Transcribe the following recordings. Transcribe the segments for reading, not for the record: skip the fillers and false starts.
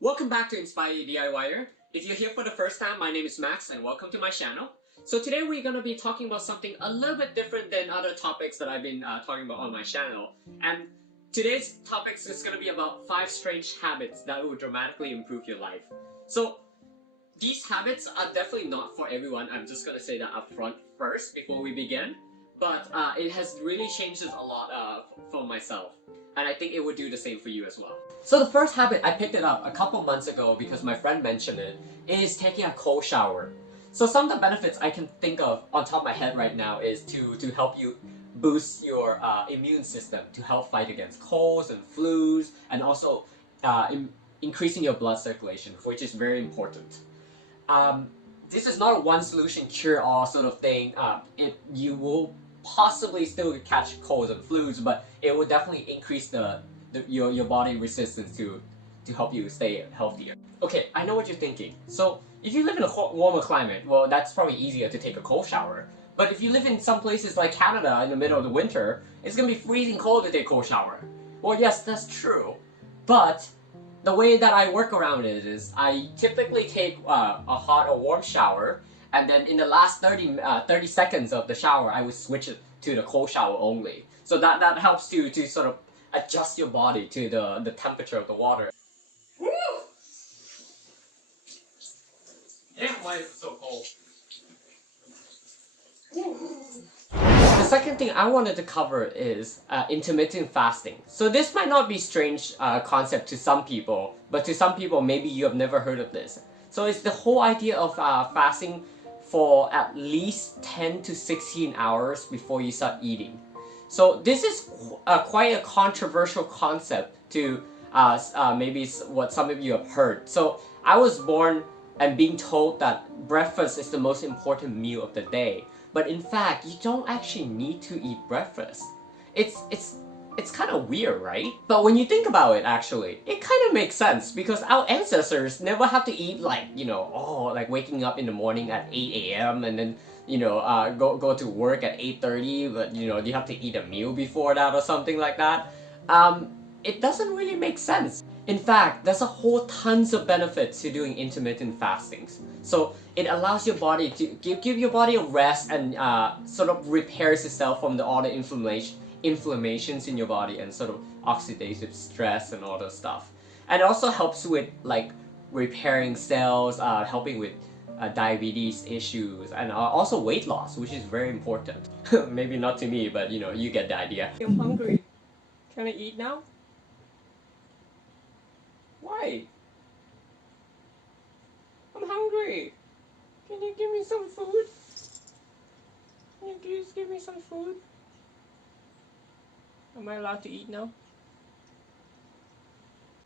Welcome back to Inspire You DIYer. If you're here for the first time, my name is Max and welcome to my channel. So today we're going to be talking about something a little bit different than other topics that I've been talking about on my channel. And today's topics is going to be about 5 strange habits that will dramatically improve your life. So these habits are definitely not for everyone. I'm just going to say that up front first before we begin. But it has really changed a lot for myself. And I think it would do the same for you as well. So the first habit, I picked it up a couple months ago because my friend mentioned it, is taking a cold shower. So some of the benefits I can think of on top of my head right now is to help you boost your immune system, to help fight against colds and flus, and also increasing your blood circulation, which is very important. This is not a one solution cure all sort of thing. You will possibly still catch colds and flus, but it will definitely increase your body resistance to help you stay healthier. Okay, I know what you're thinking. So if you live in a warmer climate, well, that's probably easier to take a cold shower. But if you live in some places like Canada in the middle of the winter, it's gonna be freezing cold to take a cold shower. Well, yes, that's true, but the way that I work around it is I typically take a hot or warm shower, and then in the last 30 seconds of the shower, I would switch it to the cold shower only. So that helps you to sort of adjust your body to the temperature of the water. Woo! Damn, why is it so cold? The second thing I wanted to cover is intermittent fasting. So this might not be strange concept to some people, but to some people maybe you have never heard of this. So it's the whole idea of fasting for at least 10 to 16 hours before you start eating. So this is quite a controversial concept to maybe what some of you have heard. So I was born and being told that breakfast is the most important meal of the day. But in fact, you don't actually need to eat breakfast. It's kind of weird, right? But when you think about it, actually, it kind of makes sense because our ancestors never have to eat like, like waking up in the morning at 8 a.m. and then, go to work at 8:30, but, you have to eat a meal before that or something like that. It doesn't really make sense. In fact, there's a whole tons of benefits to doing intermittent fastings. So it allows your body to give your body a rest and sort of repairs itself from all the inflammations in your body and sort of oxidative stress and all that stuff. And it also helps with like repairing cells, helping with diabetes issues, and also weight loss, which is very important. Maybe not to me, but you get the idea. I'm hungry. Can I eat now? Why? I'm hungry. Can you give me some food? Can you please give me some food? Am I allowed to eat now?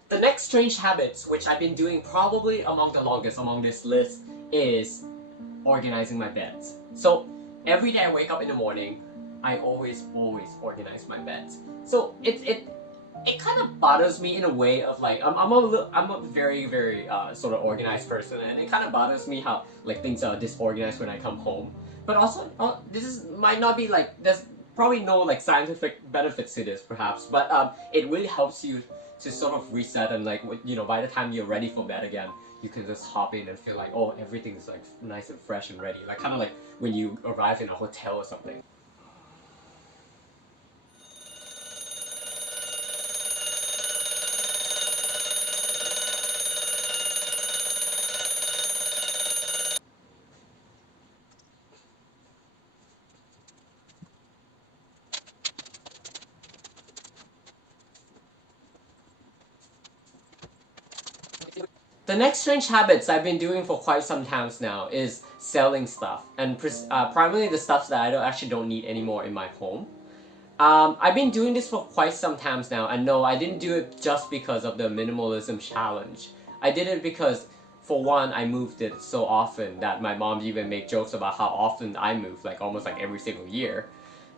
The next strange habits, which I've been doing probably among the longest among this list, is organizing my beds. So every day I wake up in the morning, I always organize my beds. So it kind of bothers me in a way of like I'm a very sort of organized person, and it kind of bothers me how like things are disorganized when I come home. But also might not be like there's probably no like scientific benefits to this perhaps, but it really helps you to sort of reset and like by the time you're ready for bed again, you can just hop in and feel like, oh, everything's like nice and fresh and ready, like kind of like when you arrive in a hotel or something. The next strange habits I've been doing for quite some times now is selling stuff, and primarily the stuff that I actually don't need anymore in my home. I've been doing this for quite some times now, and no, I didn't do it just because of the minimalism challenge. I did it because, for one, I moved it so often that my mom even make jokes about how often I move, like almost like every single year.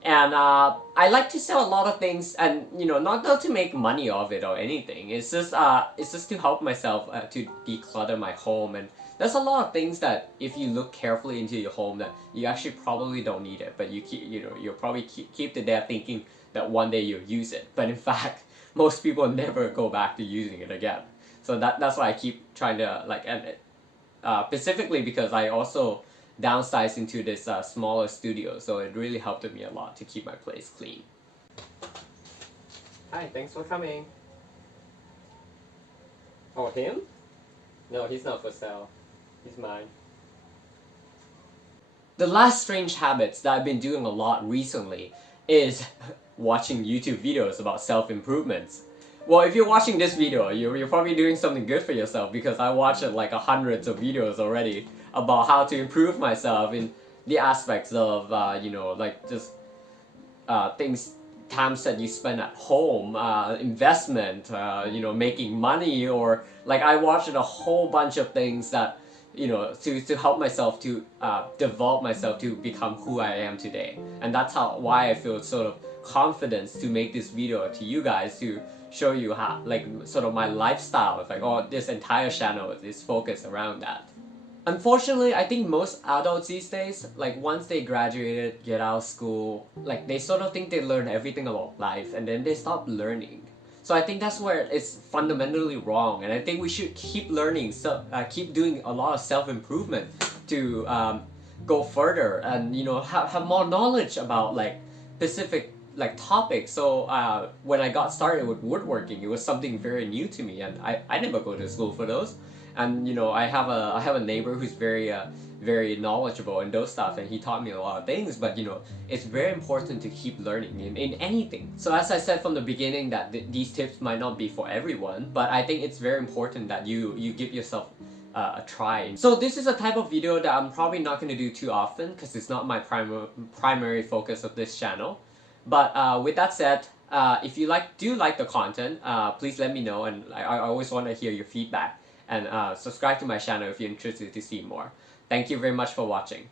And I like to sell a lot of things, and not to make money of it or anything. It's just to help myself to declutter my home. And there's a lot of things that if you look carefully into your home that you actually probably don't need it, but you'll probably keep it there thinking that one day you'll use it. But in fact, most people never go back to using it again. So that's why I keep trying to like edit. Specifically because I also downsized into this smaller studio, so it really helped me a lot to keep my place clean. Hi, thanks for coming. Oh, him? No, he's not for sale. He's mine. The last strange habits that I've been doing a lot recently is watching YouTube videos about self-improvements. Well, if you're watching this video, you're probably doing something good for yourself because I watched like hundreds of videos already about how to improve myself in the aspects of, like just things, times that you spend at home, investment, making money, or like I watched a whole bunch of things that to help myself to develop myself to become who I am today. And that's why I feel sort of confidence to make this video to you guys to show you how, like, sort of my lifestyle. It's like, oh, this entire channel is focused around that. Unfortunately, I think most adults these days, like once they graduated, get out of school, like they sort of think they learn everything about life and then they stop learning. So I think that's where it's fundamentally wrong, and I think we should keep learning, so keep doing a lot of self-improvement to go further and have more knowledge about like specific like topics. So when I got started with woodworking, it was something very new to me, and I never go to school for those. And I have a neighbor who's very knowledgeable in those stuff, and he taught me a lot of things. But it's very important to keep learning in anything. So as I said from the beginning, that these tips might not be for everyone, but I think it's very important that you give yourself a try. So this is a type of video that I'm probably not going to do too often because it's not my primary focus of this channel. But with that said, if you do like the content, please let me know, and I always want to hear your feedback. And subscribe to my channel if you're interested to see more. Thank you very much for watching.